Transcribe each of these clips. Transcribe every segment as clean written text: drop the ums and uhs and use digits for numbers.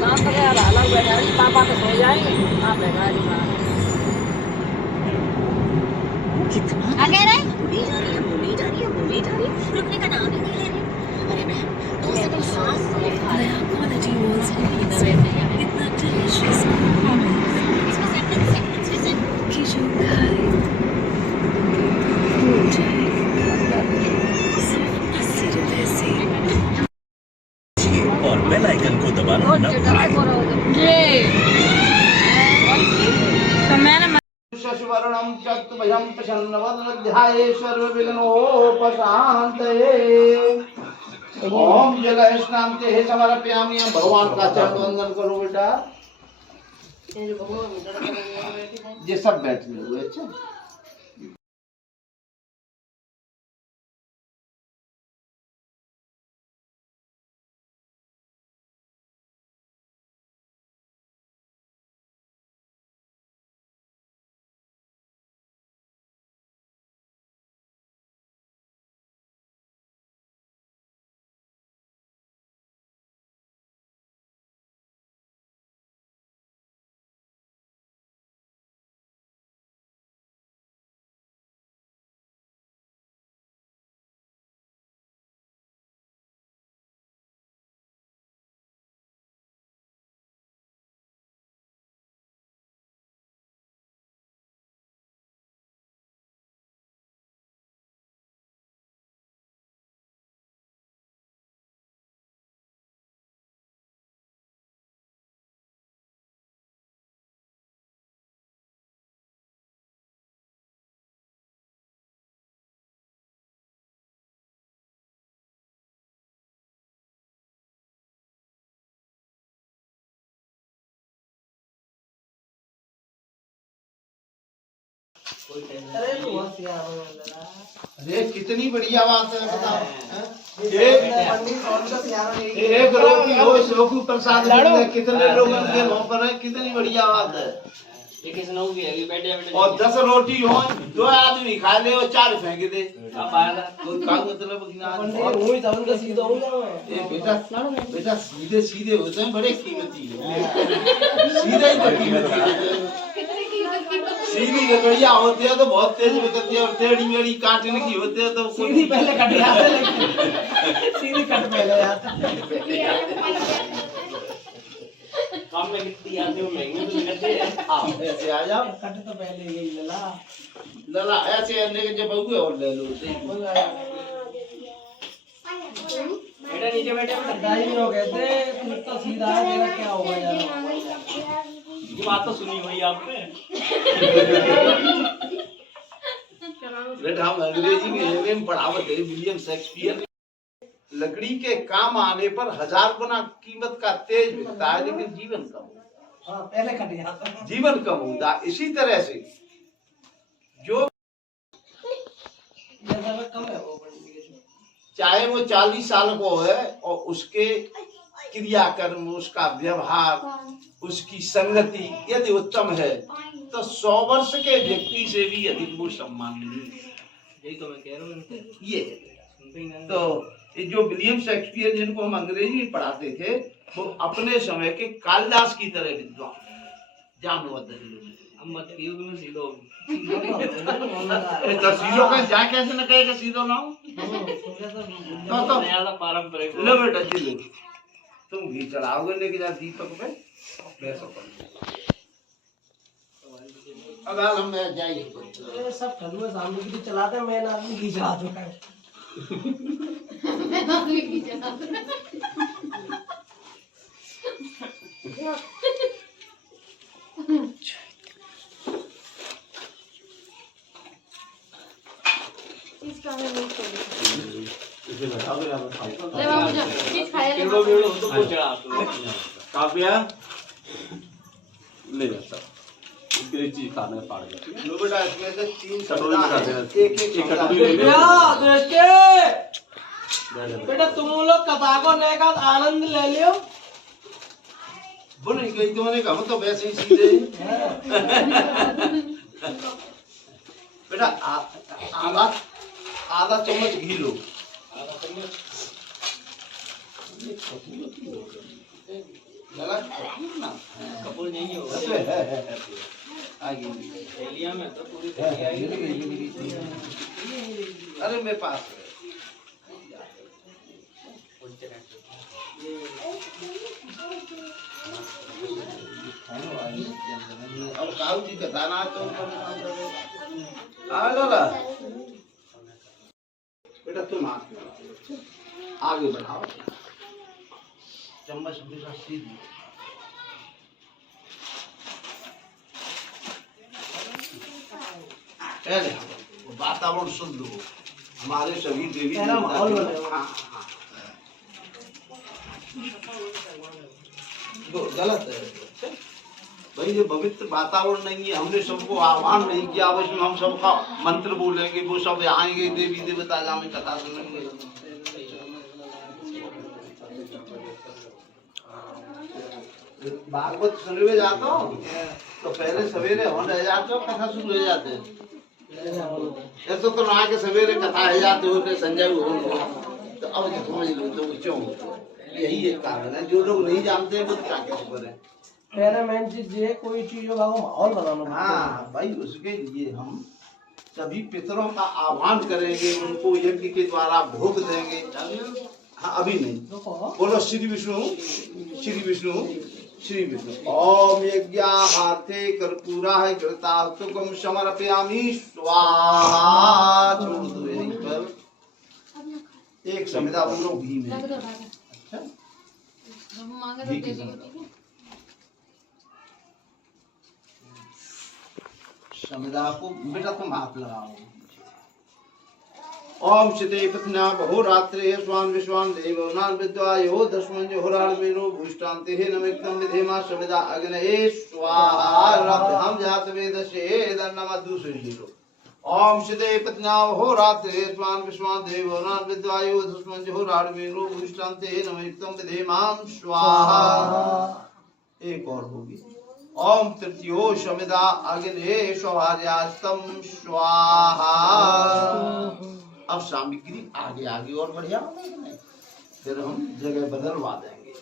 काम तो यार अलग बैठा है, पापा तो सो जाएंगे, आप बैठा जी बाहर। कितना आगे रहे बोली जा रही है, बोली जा रही है, बोली जा रही है, रुकने का नाम ही नहीं ले रही। अरे बहन, 2 सेकंड सांस ले। नया quality walls and pizza, इतना delicious performance इसको सेकंड से कि जो खाए हो जाए सिर्फ 80 रुपए से। और बेल आइकन को दबाना न भूलें। तो मैंने शशिवर्णं चतुर्भुजं प्रसन्नवदनध्यायेश्वर्विघ्नोपशान्तये। ओम जल स्नान के समर्पयामि। भगवान का चरण वंदन करो बेटा। ये सब बैठे हुए अच्छा। अरे कितनी बढ़िया बात है बताओ। एक रोटी हो लोकू प्रसाद कितने लोगों के मुंह पर है, कितनी बढ़िया बात है। और 10 रोटी हो 2 आदमी खा ले और 4 फेंक दे, कोई का मतलब बेटा सीधे सीधे होते हैं, बड़े कीमती है। सीधे ही तो कीमती है। सीधी लकड़ियाँ होती है तो बहुत तेज बिकती है, और टेढ़ी मेढ़ी काटने की होती है तो सीधी पहले कट जाते हैं, लेकिन सीधी कट पहले जाते हैं। काम में कितनी आदमी हो महंगी तो लगते हैं। हाँ ऐसे आ जाओ। कट तो पहले यही लला लला ऐसे आने के जब बहुए और ले लो। बेटा नीचे बैठे बेटा। दाई हो गए थे, तुम तो सीधा है, तेरा क्या होगा यार। ये बात तो सुनी हुई आपने। बेटा हम अंग्रेजी में पढ़ावत है। विलियम शेक्सपियर लकड़ी के काम आने पर 1000 गुना कीमत का तेज बिकता है, लेकिन जीवन कम होता हाँ पहले कट जाता है। है। जीवन कम होता है। इसी तरह से जो कम है वो चाहे वो 40 साल को है और उसके क्रियाकर्म, उसका व्यवहार, उसकी संगति यदि उत्तम है तो 100 वर्ष के व्यक्ति से भी अधिक वो सम्माननीय है। यही तो मैं कह रहा हूँ। ये तो ये जो विलियम शेक्सपियर जिनको हम अंग्रेजी में पढ़ाते थे, वो अपने समय के कालिदास की तरह विद्वान जानवर अब मत युग में सीधो सीधो का जा कैसे न कहेगा सीधो ना हो तो नया पारंपरिक लो बेटा जी लो, तुम घी चढ़ाओगे लेके जा दीपक पे वैसा कर। अब हम जाइए ये सब ठंडू सामने की चलाते हैं, मैं आदमी की चलाता हूं। मैं आदमी की चलाता चीज का मैं नहीं छोड़ी। इसे बताओ यार खाओ। ले बाबू जा, चीज खाया ले। वीडियो वीडियो तो कुछ चढ़ा दो। काफिया ले जा सब एक चीज खाने में पाड़ गया। लो बेटा इसमें से 3 कटोरी में खाते हैं। एक कटोरी ले लो। बेटा तुम लोग कथा को नए का आनंद ले लियो। वो नहीं गई तुमने कहा तो वैसे ही सीधे बेटा आधा चम्मच घी लो। आधा चम्मच कपूर नहीं होगा आगे एलिया में तो पूरी अरे मेरे पास अब काऊ जी बताना तो बेटा तुम आगे बढ़ाओ चम्मच हमेशा सीधी वातावरण शुद्ध हो हमारे सभी देवी माहौल बने। गलत है भाई, ये पवित्र वातावरण नहीं है। हमने सबको आह्वान नहीं किया, बस में हम सबका मंत्र बोलेंगे, वो सब आएंगे देवी देवता जामे कथा सुनेंगे। भागवत सुनने जाता हूँ तो पहले सवेरे हो रह जाते हो, कथा सुन रह जाते हैं। ऐसे तो ना के सवेरे कथा है जाते हो संजय हो तो अब समझ लो तो क्यों यही एक कारण है। जो लोग नहीं जानते हैं वो क्या कैसे करें। पहला मेन चीज ये कोई चीजों का माहौल बनाना। हाँ भाई, उसके लिए हम सभी पितरों का आह्वान करेंगे, उनको यज्ञ के द्वारा भोग देंगे। हाँ अभी नहीं, बोलो श्री विष्णु श्री विष्णु श्री विष्णु। ओम यज्ञार्थे कर्पूरा है कृतार्थकम समर्पयामि स्वाहा। छोड़ दो यहीं पर एक संविदा बोलो घी में। अच्छा घी की संविदा को बेटा तुम हाथ लगाओ। ओम चिते पथना बहुरात्रे स्वान विश्वान देवनान विद्वायो दशमन जोहराणमेनो भूष्टान्ते नमिक्तम विधेमा संविदा अग्नये स्वाहा। रब्धम जात वेदसे दन्नम दुसुजीरो। ओम चिते पथना बहुरात्रे स्वान विश्वान देवनान विद्वायो दशमन जोहराणमेनो भूष्टान्ते नमिक्तम विधेमा स्वाहा। एक और होगी। ओम तृतीयो शमिदा अग्ने स्वाहार्यास्तम स्वाहा। अब सामग्री आगे आगे और बढ़िया फिर हम जगह बदलवा देंगे।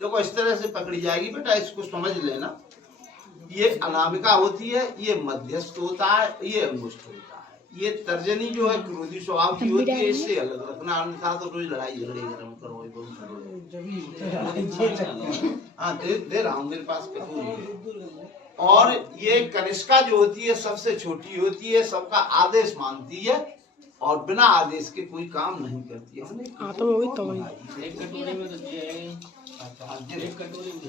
देखो इस तरह से पकड़ी जाएगी बेटा, इसको समझ लेना। ये अनामिका होती है, ये मध्यस्थ होता है, ये अंगुष्ठ होता है। ये तर्जनी जो है क्रोधी स्वभाव की होती है, इससे अलग रखना, अन्यथा तो रोज लड़ाई झगड़े गरम करो। हाँ दे रहा हूँ, मेरे पास कपूरी है। और ये कनिष्का जो होती है सबसे छोटी होती है, सबका आदेश मानती है और बिना आदेश के कोई काम नहीं करती है। एक कटोरी में तो एक कटोरी में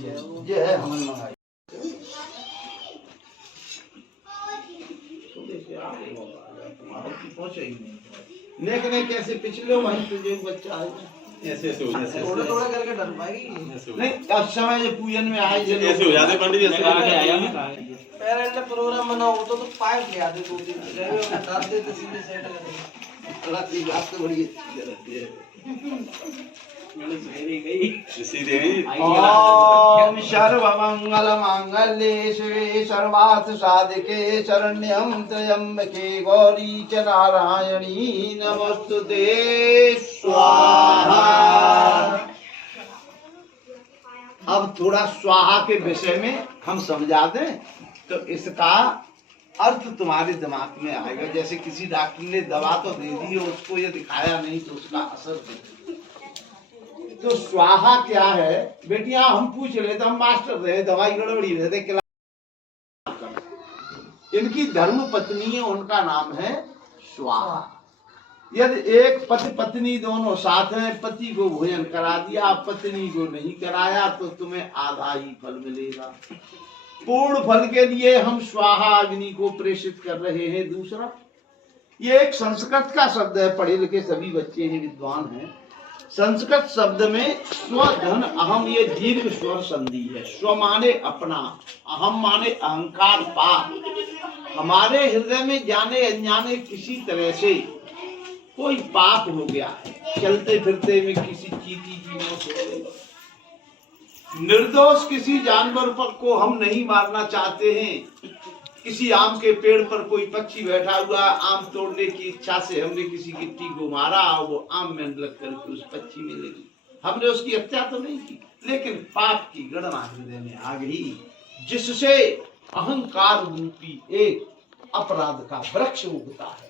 ये है हमने मंगाई। नेक ने कैसे पिछले वहीं तुझे बच्चा है ऐसे ऐसे हो जाते हैं। थोड़ा थोड़ा करके डर पाएगी। नहीं अब समय जो पूजन में आए जब ऐसे हो जाते पंडित जी, ऐसे आगे आया मैं पेरेंट ने प्रोग्राम बनाओ तो पाइप ले आते 2-3 डाल देते सीधे सेट कर थोड़ा सी बात तो बड़ी अच्छी रहती है। मैंने मेरी गई सीधे ओम सर्वमंगल मांगल्ये शिवे सर्वार्थ साधिके शरण्यं त्र्यंबके गौरी च नारायणी नमस्तुते स्वाहा। अब थोड़ा स्वाहा के विषय में हम समझा दें तो इसका अर्थ तुम्हारे दिमाग में आएगा। जैसे किसी डॉक्टर ने दवा तो दे दी है, उसको ये दिखाया नहीं तो उसका असर नहीं। तो स्वाहा क्या है बेटियां, हम पूछ रहे थे, हम मास्टर रहे, दवाई गड़बड़ी रहे थे। इनकी धर्म पत्नी है, उनका नाम है स्वाहा। यदि एक पति पत्नी दोनों साथ हैं, पति को भोजन करा दिया, पत्नी को नहीं कराया तो तुम्हें आधा ही फल मिलेगा। पूर्ण फल के लिए हम स्वाहा अग्नि को प्रेषित कर रहे हैं। दूसरा, ये एक संस्कृत का शब्द है, पढ़े लिखे सभी बच्चे हैं, विद्वान हैं। संस्कृत शब्द में स्व धन अहम, ये दीर्घ स्वर संधि है। स्व माने अपना, अहम माने अहंकार पाप। हमारे हृदय में जाने अनजाने किसी तरह से कोई पाप हो गया है, चलते फिरते में किसी चींटी की मौत हो गई, निर्दोष किसी जानवर पर को हम नहीं मारना चाहते हैं, किसी आम के पेड़ पर कोई पक्षी बैठा हुआ, आम तोड़ने की इच्छा से हमने किसी गिट्टी को मारा और वो आम में लग करके उस पक्षी में लगी, हमने उसकी हत्या तो नहीं की, लेकिन पाप की गणना हृदय में आ गई, जिससे अहंकार रूपी एक अपराध का वृक्ष उगता है,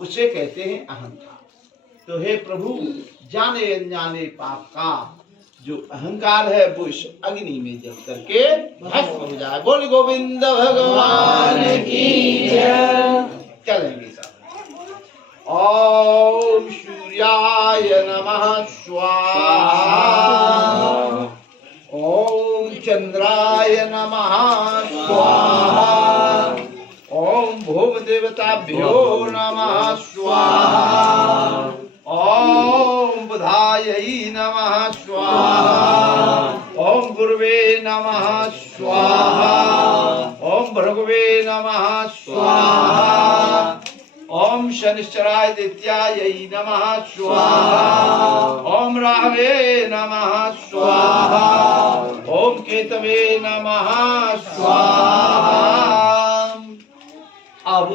उसे कहते हैं अहंकार। तो हे प्रभु, जाने अनजाने पाप का जो अहंकार है वो इस अग्नि में जल करके भस्म हो जाए। बोल गोविंद भगवान की जय। चलेंगे सब। ओम सूर्याय नमः स्वाहा, ओम चंद्राय नमः स्वाहा, ओम भूम देवताभ्यो नमः स्वाहा, ओम बुधायै नमः स्वाहा, ओम गुरुवे नमः स्वाहा, ओम भृगवे नमः स्वाहा, ओम शनिश्चराय दैत्यायै नमः स्वाहा, ओम राहवे नमः स्वाहा, ओम केतवे नमः स्वाहा। अब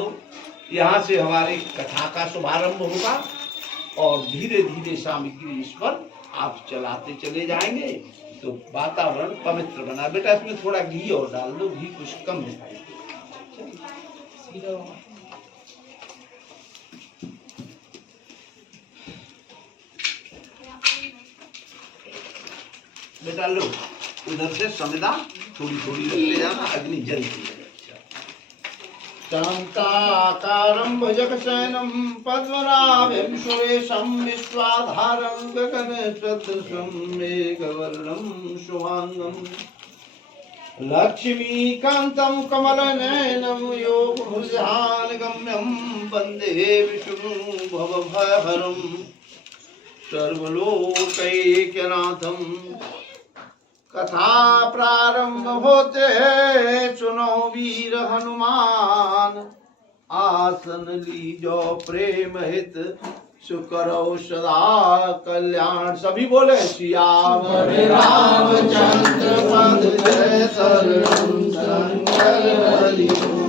यहाँ से हमारी कथा का शुभारंभ होगा और धीरे धीरे सामग्री इस पर आप चलाते चले जाएंगे तो वातावरण पवित्र बना। बेटा इसमें थोड़ा घी और डाल दो, घी कुछ कम दिखाई दे। बेटा लो, उधर से संविदा थोड़ी थोड़ी रखते जाना, अग्नि जलती है। शांताकारं भुजगशयनं पद्मनाभं सुरेशं विश्वाधारं गगनसदृशं मेघवर्णं शुभांगं लक्ष्मीकान्तं कमलनयनं योगभुजहानगम्यं वन्दे विष्णुं भवभयहरं सर्वलोकैक्यनाथं। कथा प्रारंभ होते है, सुनो वीर हनुमान, आसन लीजो प्रेम हित, सुकरो सदा कल्याण। सभी बोले सियावर रामचंद्र पद जय, शरणं शंकर हरि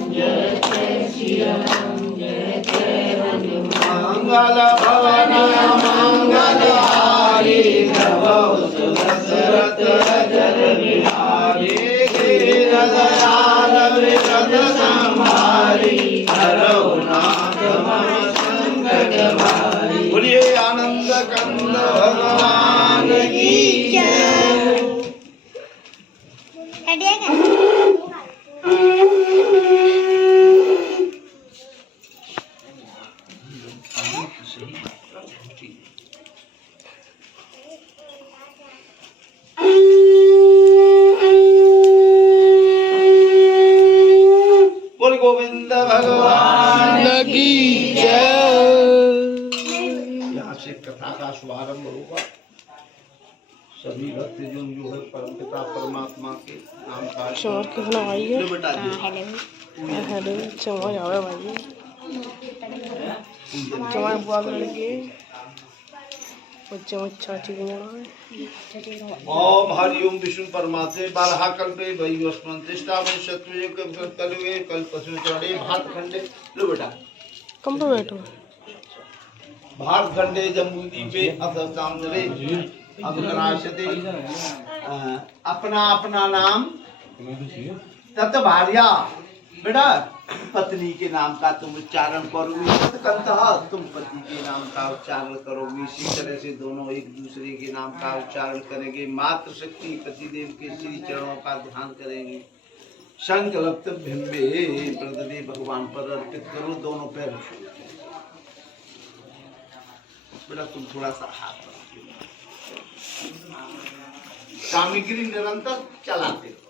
जय, जय सिया राम जय जय हनुमान। मंगल भवन मंगल हारी, नभो सुदशरथ अजर बिहारी, दीनदयाल विपद संहारी, हरौ नाथ मम संकट भारी। बोलिए आनंद कंद भगवान की जय। गोविंद भगवान की जय। यहाँ से कथा का शुभारंभ होगा। सभी भक्तजन जो है परमपिता परमात्मा के नाम का चमर के बनाइए। बेटा जी हेलो चमर आवे भाई, चमर बुआ लड़के चमच चाची बनाए। ओम हरिओम विष्णु परमात्मे बारहा कल्पे वैवस्मन तिष्ठा में शत्रुजे कलुगे कल्पस्मिन् चरणे भातखंडे। लो बेटा कम पे बैठो। भातखंडे जम्बूद्वीपे अथ सामदरे अवकराशते। अपना अपना नाम तत् भार्या। बेटा पत्नी के नाम का तुम उच्चारण करोगे, तत्कंतः तुम पति के नाम का उच्चारण करोगे। इसी तरह से दोनों एक दूसरे के नाम का उच्चारण करेंगे। मातृ शक्ति पतिदेव के श्री चरणों का ध्यान करेंगे। संकल्प भिम्बे प्रददे भगवान पर अर्पित करो। दोनों पैर बेटा तुम थोड़ा सा हाथ सामग्री निरंतर चलाते रहो।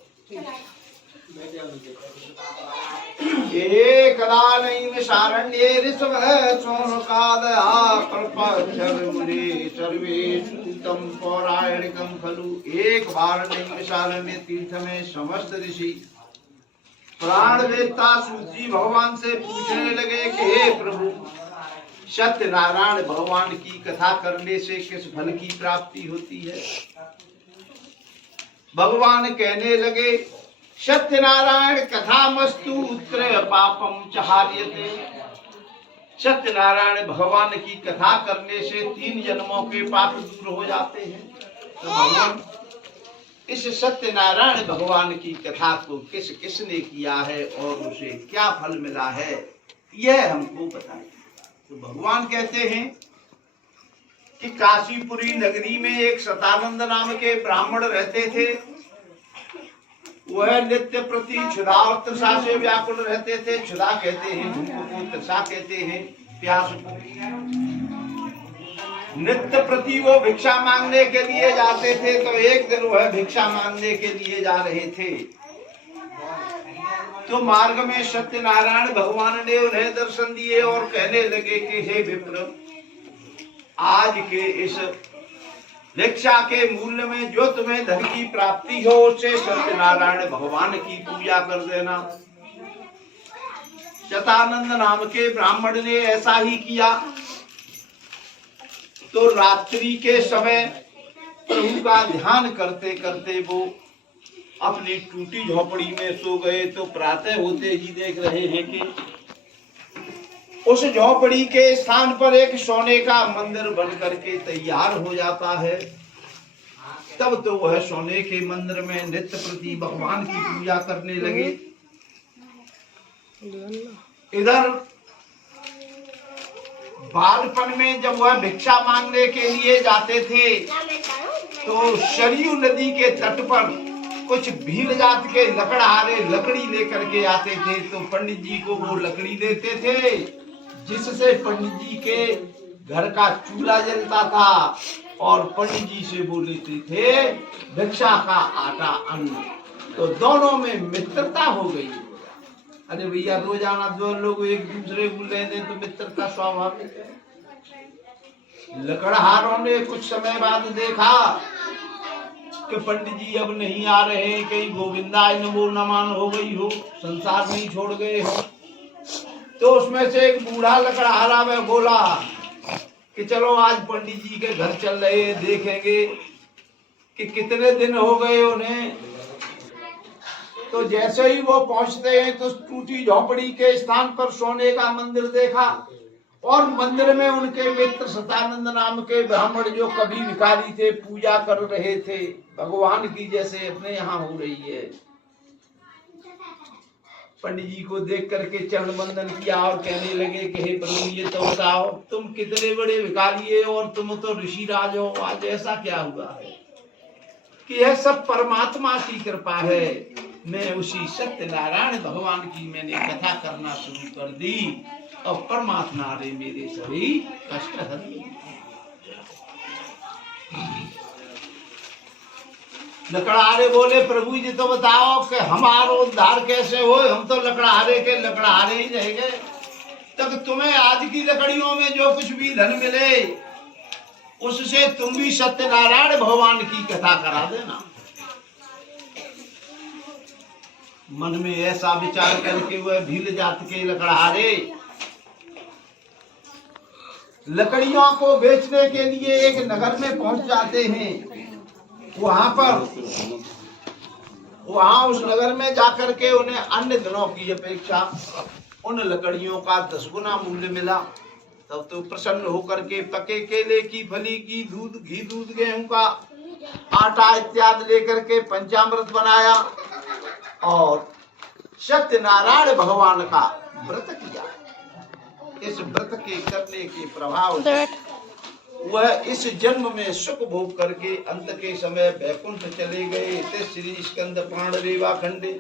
एकदा नैमिषारण्ये ऋषभः शौनकादया कल्पक्षर मुने सर्वेषु तं पौराणिकं खलु। एक बार नैमिषारण्य तीर्थ में समस्त ऋषि प्राणवेत्ता सूची भगवान से पूछने लगे कि हे प्रभु, सत्यनारायण भगवान की कथा करने से किस फल की प्राप्ति होती है? भगवान कहने लगे, सत्यनारायण कथा मस्तु उत्तर पापम चहार्यते। सत्यनारायण भगवान की कथा करने से 3 जन्मों के पाप दूर हो जाते हैं। तो भगवान इस सत्यनारायण भगवान की कथा को किस किसने किया है और उसे क्या फल मिला है, यह हमको बताइए। तो भगवान कहते हैं कि काशीपुरी नगरी में एक सतानंद नाम के ब्राह्मण रहते थे। वह नित्य प्रति क्षुधा और तृषा से व्याकुल रहते थे। क्षुधा कहते हैं भूख को, तृषा कहते हैं प्यास को। नित्य प्रति वो भिक्षा मांगने के लिए जाते थे। तो एक दिन वह भिक्षा मांगने के लिए जा रहे थे, तो मार्ग में सत्यनारायण भगवान ने उन्हें दर्शन दिए और कहने लगे कि हे विप्र, आज के इस भिक्षा के मूल्य में जो तुम्हें धन की प्राप्ति हो, उससे सत्यनारायण भगवान की पूजा कर देना। शतानंद नाम के ब्राह्मण ने ऐसा ही किया। तो रात्रि के समय प्रभु का ध्यान करते करते वो अपनी टूटी झोपड़ी में सो गए। तो प्रातः होते ही देख रहे हैं कि उस झोपड़ी के स्थान पर एक सोने का मंदिर बन करके तैयार हो जाता है। तब तो वह सोने के मंदिर में नित्य प्रति भगवान की पूजा करने लगे। इधर बालपन में जब वह भिक्षा मांगने के लिए जाते थे, तो सरयू नदी के तट पर कुछ भील जात के लकड़हारे लकड़ी लेकर के आते थे। तो पंडित जी को वो लकड़ी देते थे, जिससे पंडित जी के घर का चूल्हा जलता था। और पंडित जी से वो लेते थे भिक्षा का आटा अन्न। तो दोनों में मित्रता हो गई। अरे भैया, रोजाना दो लोग एक दूसरे को ले दें तो मित्रता स्वाभाविक है। लकड़हारों ने कुछ समय बाद देखा कि पंडित जी अब नहीं आ रहे हैं, कहीं गोविंदाय नमो नमान हो गई हो, संसार नहीं छोड़ गए हो। तो उसमें से एक बूढ़ा लकड़हारा में बोला कि चलो आज पंडित जी के घर चल रहे हैं, देखेंगे कि कितने दिन हो गए उन्हें। तो जैसे ही वो पहुंचते हैं तो टूटी झोपड़ी के स्थान पर सोने का मंदिर देखा। और मंदिर में उनके मित्र सतानंद नाम के ब्राह्मण, जो कभी भिखारी थे, पूजा कर रहे थे भगवान की, जैसे अपने यहाँ हो रही है। पंडित जी को देख करके चरण बंदन किया और कहने लगे कि हे प्रभु, ये तो बताओ, तुम कितने बड़े भिखारी हो और तुम तो ऋषि राज हो, आज ऐसा क्या हुआ है कि यह सब परमात्मा की कृपा है। मैं उसी सत्यनारायण भगवान की मैंने कथा करना शुरू कर दी और परमात्मा ने मेरे सभी कष्ट हर लिए। लकड़हारे बोले, प्रभु जी तो बताओ कि हमारा उद्धार कैसे हो, हम तो लकड़हारे के लकड़हारे ही रह गए। तब तुम्हें आज की लकड़ियों में जो कुछ भी धन मिले, उससे तुम भी सत्यनारायण भगवान की कथा करा देना। मन में ऐसा विचार करके वह भील जात के लकड़हारे लकड़ियों को बेचने के लिए एक नगर में पहुंच जाते हैं। वहां उस नगर में जाकर के उन्हें अन्य दिनों की अपेक्षा उन लकड़ियों का 10 गुना मूल्य मिला। तब तो प्रसन्न होकर के पके केले की फली की दूध, घी, दूध, गेहूं का आटा इत्यादि लेकर के पंचामृत बनाया और सत्यनारायण भगवान का व्रत किया। इस व्रत के करने के प्रभाव वह इस जन्म में सुख भोग करके अंत के समय वैकुंठ चले गए। श्री स्कंद पुराण रेवा खंडे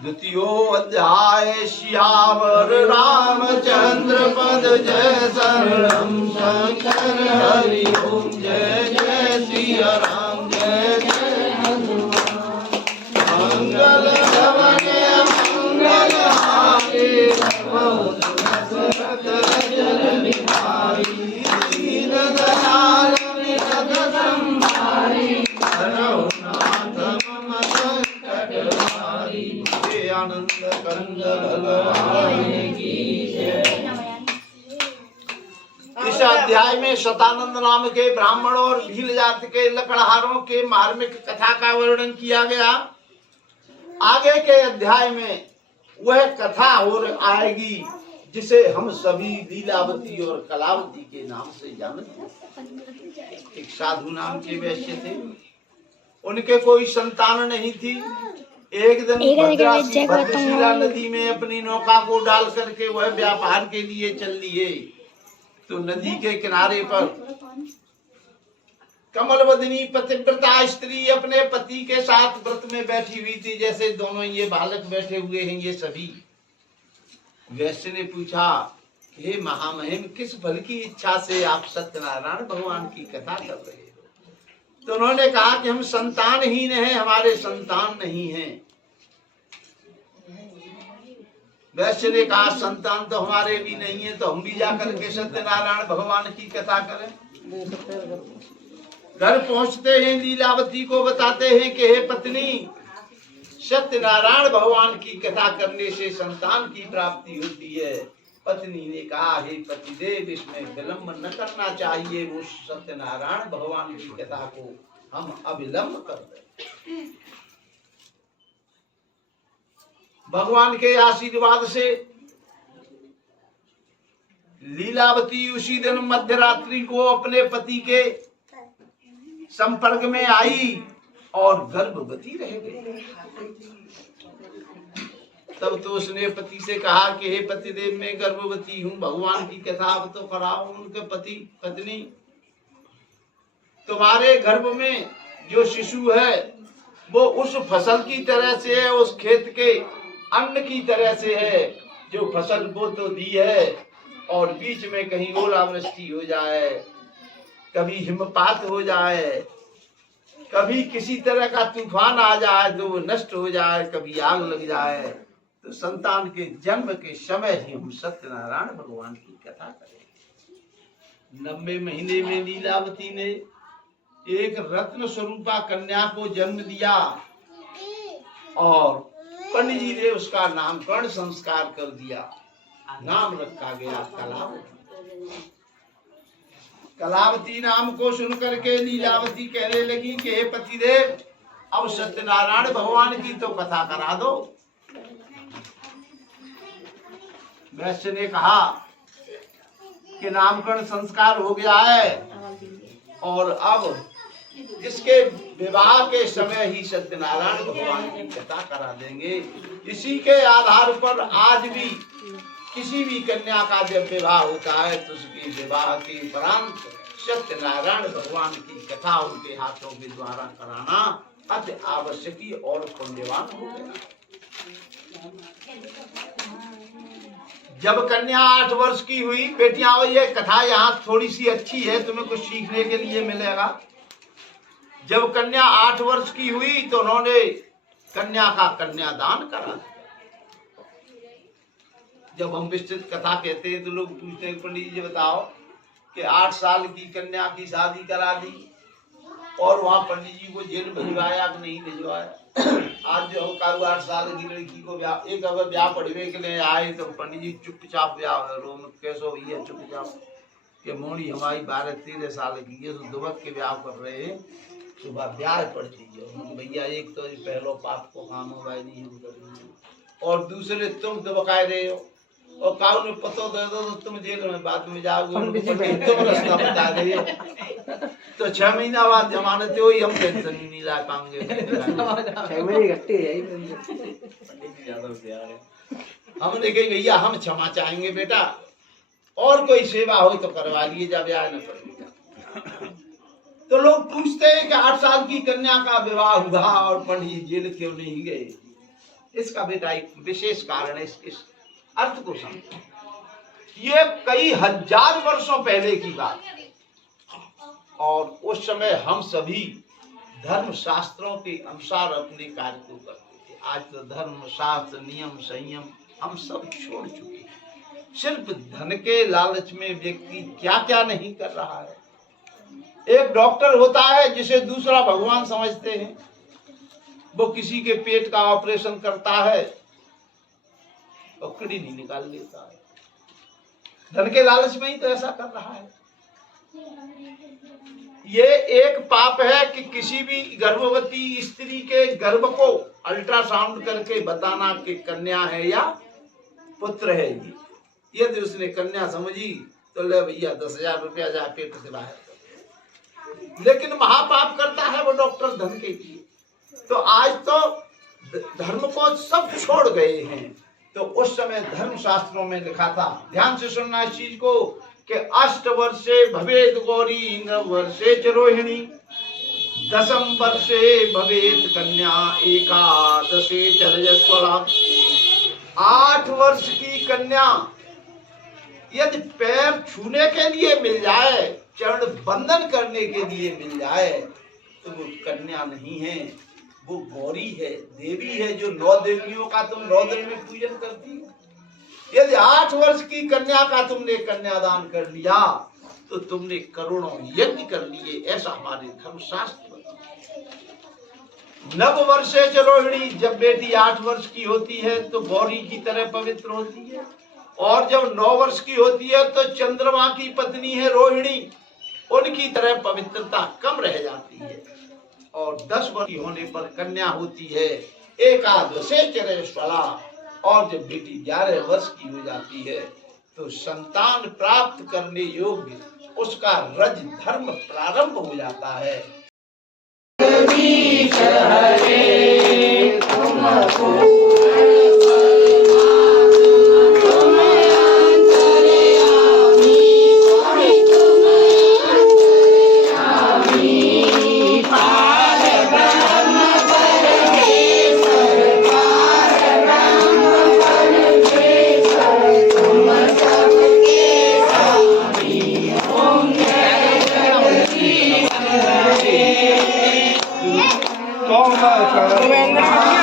द्वितीयो अध्याय। श्यावर रामचंद्र पद जय शरणम शंकर हरि ओम। जय जय सिया राम, जय जय हनुमान। मंगल भवन मंगल हारे, दशरथ जन बिहारी। आनंद कंद भगवान की जय। इस अध्याय में शतानंद नाम के ब्राह्मण और भील जात के लकड़हारों के मार्मिक कथा का वर्णन किया गया। आगे के अध्याय में वह कथा और आएगी जिसे हम सभी लीलावती और कलावती के नाम से जानते हैं। एक साधु नाम के वैश्य थे, उनके कोई संतान नहीं थी। एक दिन भद्रशिला नदी में अपनी नौका को डाल करके वह व्यापार के लिए चल लिए। तो नदी के किनारे पर कमलवदनी पतिव्रता स्त्री अपने पति के साथ व्रत में बैठी हुई थी, जैसे दोनों ये बालक बैठे हुए हैं ये सभी। वैश्य ने पूछा, हे महामहिम, किस फल की इच्छा से आप सत्यनारायण भगवान की कथा कर रहे हो? तो उन्होंने कहा कि हम संतानहीन हैं, हमारे संतान नहीं हैं। वैश्य ने कहा, संतान तो हमारे भी नहीं है, तो हम भी जाकर के सत्यनारायण भगवान की कथा करें। घर पहुंचते हैं लीलावती को बताते हैं कि हे पत्नी, सत्यनारायण भगवान की कथा करने से संतान की प्राप्ति होती है। पत्नी ने कहा, हे पतिदेव, इसमें विलंब न करना चाहिए, वो सत्यनारायण भगवान की कथा को हम अविलंब कर दें। भगवान के आशीर्वाद से लीलावती उसी दिन मध्यरात्रि को अपने पति के संपर्क में आई और गर्भवती रह गई। तब तो उसने पति से कहा कि हे पतिदेव, मैं गर्भवती हूँ, भगवान की कथा अब तो कराओ। उनके पत्नी, तुम्हारे गर्भ में जो शिशु है वो उस फसल की तरह से है, उस खेत के अन्न की तरह से है, जो फसल बो तो दी है और बीच में कहीं ओलावृष्टि हो जाए, कभी हिमपात हो जाए, कभी किसी तरह का तूफान आ जाए तो वो नष्ट हो जाए, कभी आग लग जाए, तो संतान के जन्म के समय ही हम सत्यनारायण भगवान की कथा करें। 90 महीने में लीलावती ने एक रत्न स्वरूपा कन्या को जन्म दिया और पंडित जी ने उसका नामकरण संस्कार कर दिया। नाम रखा गया कलावती। कलावती नाम को सुनकर के लीलावती कहने लगी कि हे पतिदेव, अब सत्यनारायण भगवान की तो कथा करा दो। वैश्य ने कहा कि नामकरण संस्कार हो गया है और अब इसके विवाह के समय ही सत्यनारायण भगवान की कथा करा देंगे। इसी के आधार पर आज भी किसी भी कन्या का जब विवाह होता है तो उसके विवाह के उपरांत सत्यनारायण भगवान की कथा उनके हाथों के द्वारा कराना अति आवश्यकी और पुण्यवान हो गया। जब कन्या 8 वर्ष की हुई, बेटियां, ये कथा यहाँ थोड़ी सी अच्छी है, तुम्हें कुछ सीखने के लिए मिलेगा। जब कन्या 8 वर्ष की हुई तो उन्होंने कन्या का कन्यादान करा। जब हम विस्तृत कथा कहते हैं तो लोग पूछते हैं, पंडित जी बताओ कि 8 साल की कन्या की शादी करा दी और वहां पंडित जी को जेल भिजवाया कि नहीं भिजवाया। आज जो 8 साल की लड़की को एक अगर ब्याह पढ़ने के लिए आए तो पंडित जी चुपचाप ब्याह रूम कैसो भैया चुपचाप के मोड़ी हमारी 12-13 साल की है, तो दुबक के ब्याह कर रहे हैं, सुबह ब्याह पड़ दीजिए भैया। एक तो पहलो पाप को काम हो नहीं हम करेंगे और दूसरे तुम दुबकाए रहे हो और काऊ ने पतो दे दो तो तुम जेल में बाद में जाओगे, तुम रास्ता बता दे। तो 6 महीना बाद जमानत हुई, हम पेंशन ही नहीं ला पाएंगे। हमने कही भैया हम क्षमा चाहेंगे बेटा, और कोई सेवा हो तो करवा लिए, जब ब्याह न पड़ेगा। तो लोग पूछते हैं कि 8 साल की कन्या का विवाह हुआ और पंडित जेल क्यों नहीं गए। इसका बेटा एक विशेष कारण है, इस अर्थ को समझो। ये कई हजार वर्षों पहले की बात है और उस समय हम सभी धर्म शास्त्रों के अनुसार अपने कार्य को करते थे। आज तो धर्म शास्त्र नियम संयम हम सब छोड़ चुके हैं। सिर्फ धन के लालच में व्यक्ति क्या क्या नहीं कर रहा है। एक डॉक्टर होता है जिसे दूसरा भगवान समझते हैं, वो किसी के पेट का ऑपरेशन करता है और किडनी निकाल लेता है। धन के लालच में ही तो ऐसा कर रहा है। ये एक पाप है कि किसी भी गर्भवती स्त्री के गर्भ को अल्ट्रासाउंड करके बताना कि कन्या है या पुत्र है। यदि उसने कन्या समझी तो ले भैया 10,000 रुपया जा पेट से बाहर कर। लेकिन महापाप करता है वो डॉक्टर धन के लिए। तो आज तो धर्म को सब छोड़ गए हैं। तो उस समय धर्म शास्त्रों में लिखा था, ध्यान से सुनना इस चीज को, कि 8 वर्षे भवेद गौरी 9 वर्षे च रोहिणी 10 वर्षे भवेद कन्या 11 च रजस्वला। 8 वर्ष की कन्या यदि पैर छूने के लिए मिल जाए, चरण बंधन करने के लिए मिल जाए, तो वो कन्या नहीं है, वो गौरी है, देवी है, जो 9 देवियों का तुम 9 दिन में पूजन करती हो। यदि 8 वर्ष की कन्या का तुमने कन्यादान कर लिया तो तुमने करोड़ों यज्ञ कर लिए, ऐसा हमारे धर्मशास्त्र बताता है। 9 वर्षे च रोहिणी, जब बेटी 8 वर्ष की होती है तो गौरी की तरह पवित्र होती है, और जब 9 वर्ष की होती है तो चंद्रमा की पत्नी है रोहिणी, उनकी तरह पवित्रता कम रह जाती है। और 10 वर्ष की होने पर कन्या होती है 11 चरेश्वला, और जब बेटी 11 वर्ष की हो जाती है तो संतान प्राप्त करने योग्य उसका रज धर्म प्रारंभ हो जाता है। मैं अंदर